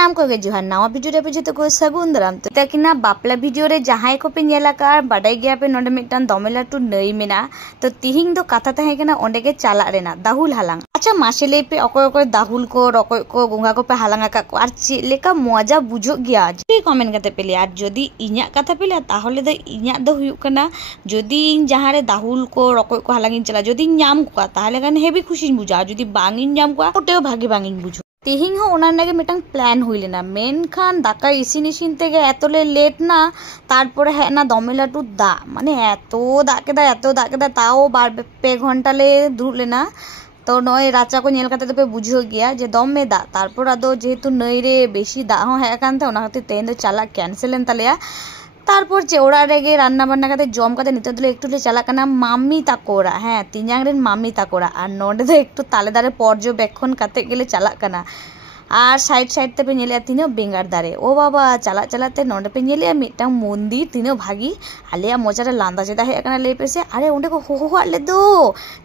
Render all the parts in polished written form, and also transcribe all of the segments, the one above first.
नाम को जोहार नवा वीडियो रे पे जतो को सगुन दाराम तो तकिना बापला वीडियो रे जहां को पे नेला का बाडाई गया पे नोंडे मिटन दमे लाटू नई मेना तो तिहिंग दो कथा तहे केना ओंडे के चाला रेना दाहुल हालांग अच्छा मासेले पे अकोय अकोय दाहुल को रकोय को गुंगा को पे हालांगा का को आर चे लेका मजा बुझो गया जे कमेंट करते पेले आर जदी इन्या कथा पेले ताहले दो इन्या दो हुयु कना जदी इन जहां रे दाहुल को रकोय को हालांगिन चला जदी नाम को ताहले गान हेबी खुशी बुझा जदी बांगिन नाम को ओटेও भागी बांगिन बुझो तिहिंग हो ओनार नागे मिटन प्लान हुई लेना मेन खान दाका इसिन इसिन तेगे एतले लेट ना तारपरे है ना दमे लाटू दा माने एतो दा केदा ताओ बार पे घंटा ले दुरुब लेना तो नय राचा को नेल काते तो पे बुझो गया जे दमे दा तारपर आदो जेहेतु नई रे बेशी दा हो है कानते ओना खातिर तेन दो चाला कैंसिल एन तालेया तारपर चे ओड़ा रेगे रान्ना बान्ना काते जम काते नितो दिले एकटू ले चाला कना मामी ताकोरा हाँ तिनांग रेन मामी ताकोरा आर नोंडे दो एकटू ताले दारे पर्यवेक्षण काते गेले चाला कना आर साइड साइड ते पे नेले तीनो बेंगार दारे ओ बाबा चला चलाते नोंडे पे नेले मिटांग मंदिर तीनो भागी आलिया मोचारे लांदा चेदा हे कना ले पेसे अरे ओंडे को हो आले दो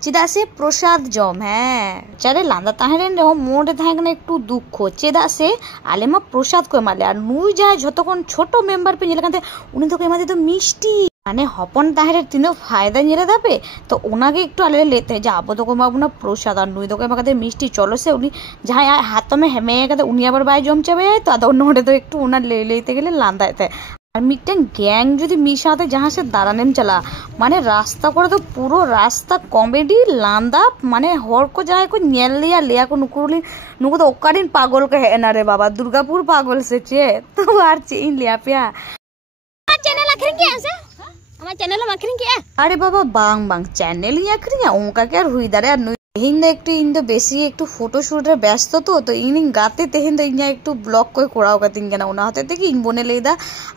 चेदा से प्रसाद जम है चारे लांदा ताहेन रे मोंडे ताहे कना एकटू दुख चेदा से आले मा प्रसाद को एमाले आर नुई जाय जतकोन छोटो मेंबर पे नेले कानते उनी तो एमादे तो मिष्टी माने हपन ताहेर तीनो फायदा नेले दाबे तो ओनागे एकटू आले लेते जा आबो तो को माबुना प्रसाद आर नुई तो के माकाते मिष्टी चलो से उनी जहां हाथ में हेमे काते उनी आबार बाय जम चाबे तो आदो नोडे तो एकटू ओना ले लेते गेले लांदाते और मिटन गैंग जदि मिसाते जहां से दारानेम चला माने रास्ता करे तो पूरा रास्ता कॉमेडी लांदा माने हर को जाए को नेल लिया लेया को नुकुरली नुको तो ओकारिन पागल के है ना रे बाबा दुर्गापुर पागल से चे तो आर चेइन लिया पिया चैनल आखिर के ऐसे हमारा चैनल हम आखिर के अरे बाबा बांग बांग चैनल ही आखिर उनका क्या हुई दारे और तेहिन दो एकटू इन दो बेसी एकटू फोटोशूट रे व्यस्त तो इन गाते तेहिन दो इन्या एकटू ब्लॉग को कोराव कातिन केना ओना होते ते कि इन बोने लेदा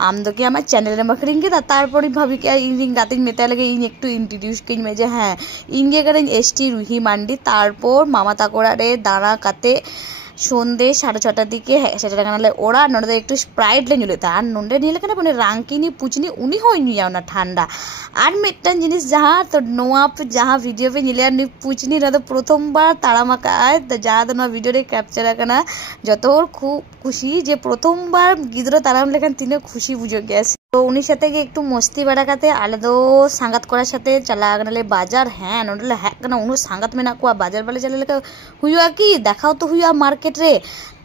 आम दो कि आमा चैनल रे मखरिन के तारपरि भाभी के इन गातिन मेता लगे इन एकटू इंट्रोड्यूस किन में जे हां इन गे करें एसटी रुही मांडी तारपर मामा ताकोड़ा रे दाना काते सन्धे 6:30 दिके सेटा कानाले ओरा नोंडे एकटू स्प्राइट ले नुलेता आर नोंडे निले काना माने रांकिनी पुचनी उनी होय नुया ना ठंडा आर मिटन जिनिस जहां तो नोआ पे जहां वीडियो पे निले नि पुचनी रा तो प्रथम बार ताड़ामा काय तो जहां तो ना वीडियो रे कैप्चर करना जतोर खूब खुशी जे प्रथम बार गिद्रो ताड़ाम लेखान तिने खुशी बुझो गया तो उनी साथे के एकटू मस्ती बाड़ा काते आले दो सांगत कोरा साथे चला गनले बाजार हां नोंडे हैक कना उनु सांगत मेना को बाजार वाले चले लेका हुआ की देखाओ तो हुआ मार्केट रे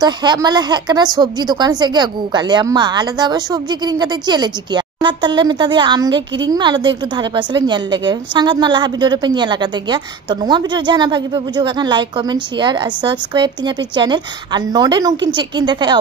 तो है माले हैक कना सब्जी दुकान से गे अगु काले अम्मा आले दा सब्जी किरिंग काते चले चिकिया सांगत तल्ले मिता दिया आमगे किरिंग में आले दो एकटू धारे पासले नेल लेगे सांगत मा लाहा वीडियो रे पे नेल लगाते गया तो नुवा वीडियो जाना भागी पे बुझो का लाइक कमेंट शेयर और सब्सक्राइब तिना पे चैनल और नोडे नुकिन चेक किन देखाय